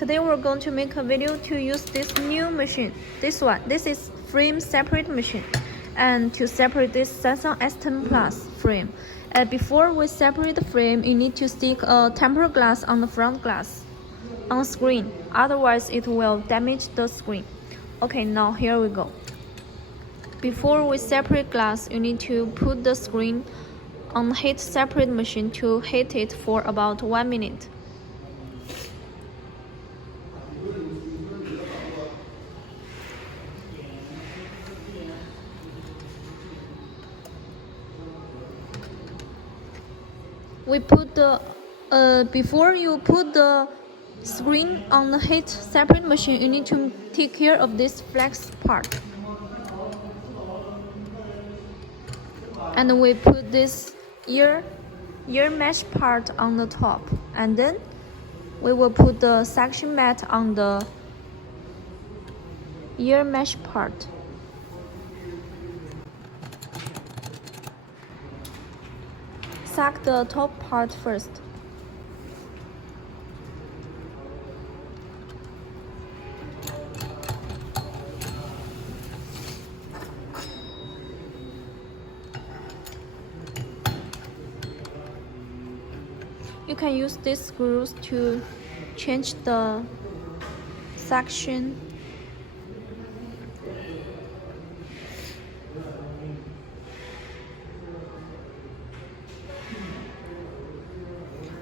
Today we're going to make a video to use this new machine. This one. This is frame separate machine. And to separate this Samsung S10 Plus frame. Before we separate the frame, you need to stick a tempered glass on the front glass on screen. Otherwise, it will damage the screen. Okay, now here we go. Before we separate glass, you need to put the screen on heat separate machine to heat it for about 1 minute. Before you put the screen on the heat separate machine, you need to take care of this flex part. And we put this ear mesh part on the top, and then we will put the suction mat on the ear mesh part. Suck the top part first. You can use these screws to change the suction.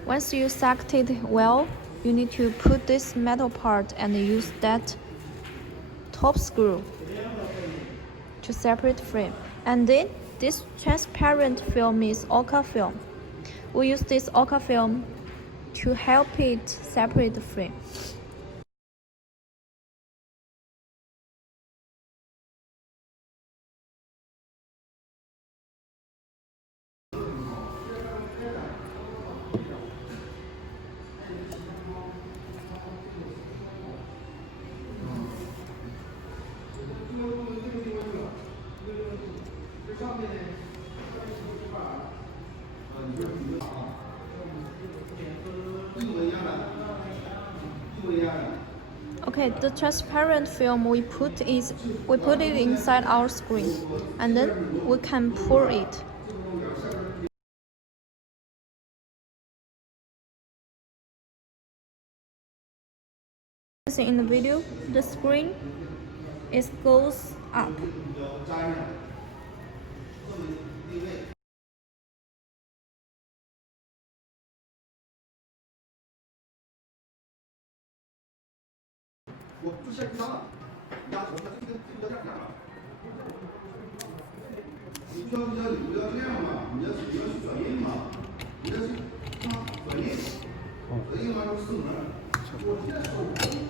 Once you sucked it well, you need to put this metal part and use that top screw to separate frame. And then this transparent film is Orca film. We use this Orca film to help it separate the frame. Okay, the transparent film we put it inside our screen, and then we can pour it. As in the video, the screen goes up.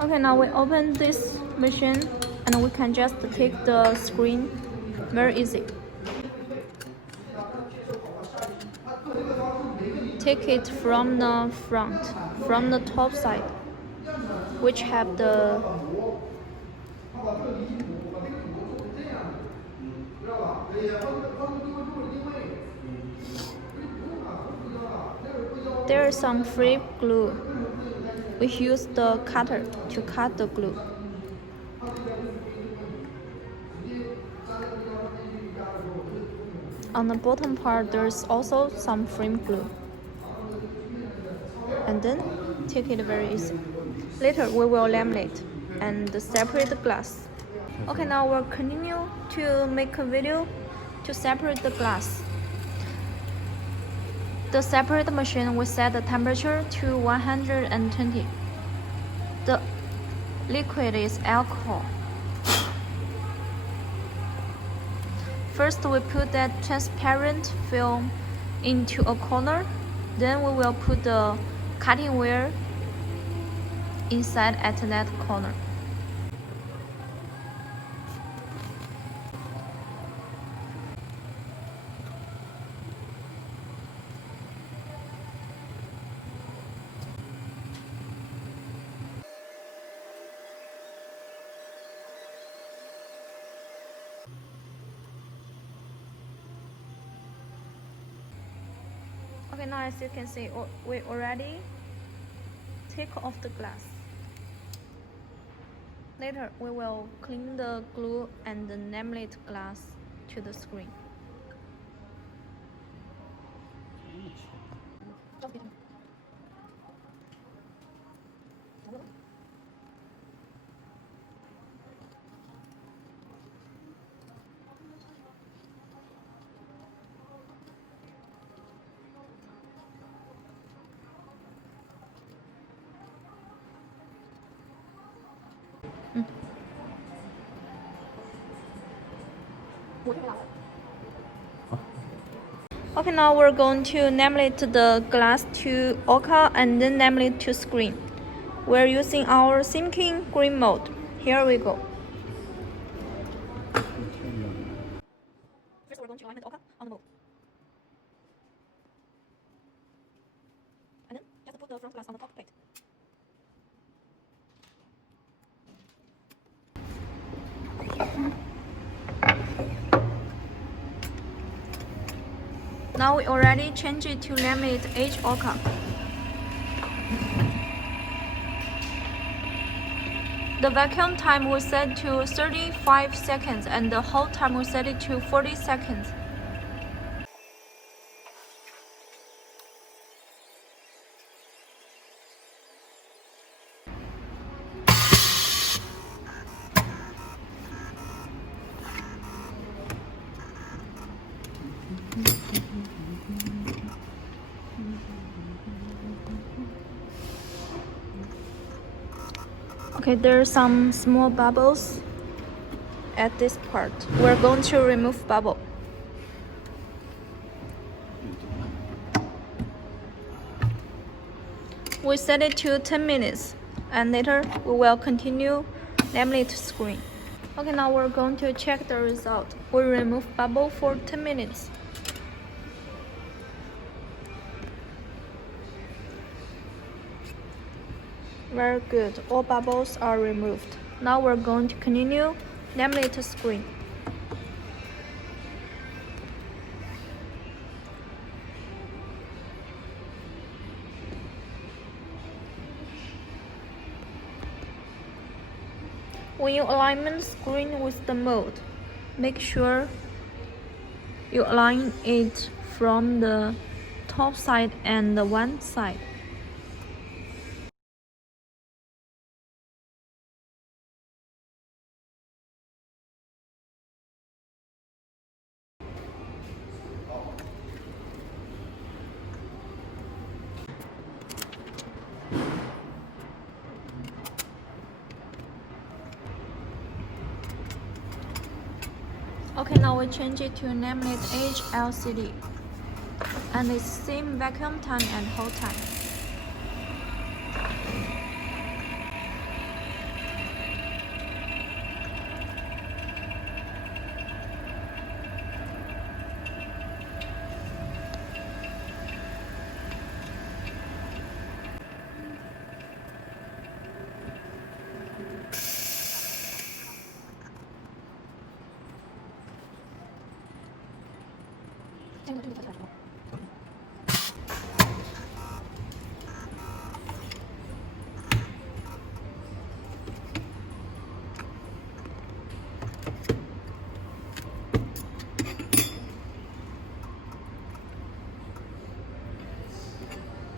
Okay, now we open this machine and we can just take the screen very easy. Take it from the front, from the top side, which have the there is some free glue. We use the cutter to cut the glue. On the bottom part, there's also some frame glue. And then take it very easy. Later, we will laminate and separate the glass. Okay, now we'll continue to make a video to separate the glass. The separate machine will set the temperature to 120. The liquid is alcohol. First, we put that transparent film into a corner. Then we will put the cutting wire inside at that corner. Okay, now as you can see, we already take off the glass. Later, we will clean the glue and the laminate glass to the screen. Okay, now we're going to laminate the glass to ochre and then laminate to screen. We're using our sinking green mold. Here we go. First, we're going to align the ochre on the mold. And then just put the front glass on the top plate. Now we already changed it to laminate edge ochre. The vacuum time was set to 35 seconds and the hold time was set to 40 seconds. Okay, there are some small bubbles at this part. We're going to remove bubble. We set it to 10 minutes and later we will continue laminate screen. Okay, now we're going to check the result. We remove bubble for 10 minutes. Very good, all bubbles are removed. Now we're going to continue laminate screen. When you align screen with the mold, make sure you align it from the top side and the one side. Okay, now we change it to laminate edge LCD and it's same vacuum time and hold time.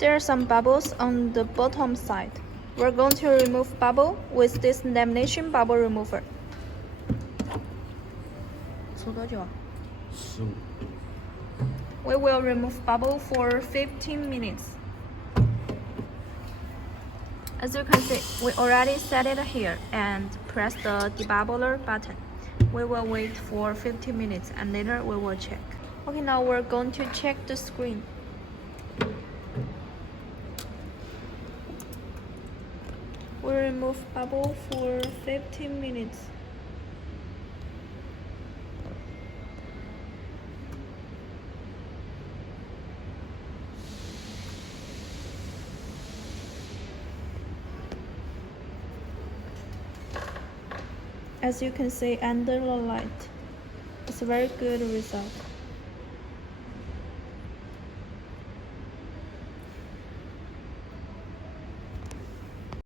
There are some bubbles on the bottom side. We're going to remove bubble with this lamination bubble remover. 数多久啊？15 We will remove bubble for 15 minutes. As you can see, we already set it here and press the debubbler button. We will wait for 15 minutes and later we will check. Okay, now we're going to check the screen. We remove bubble for 15 minutes. As you can see under the light, it's a very good result.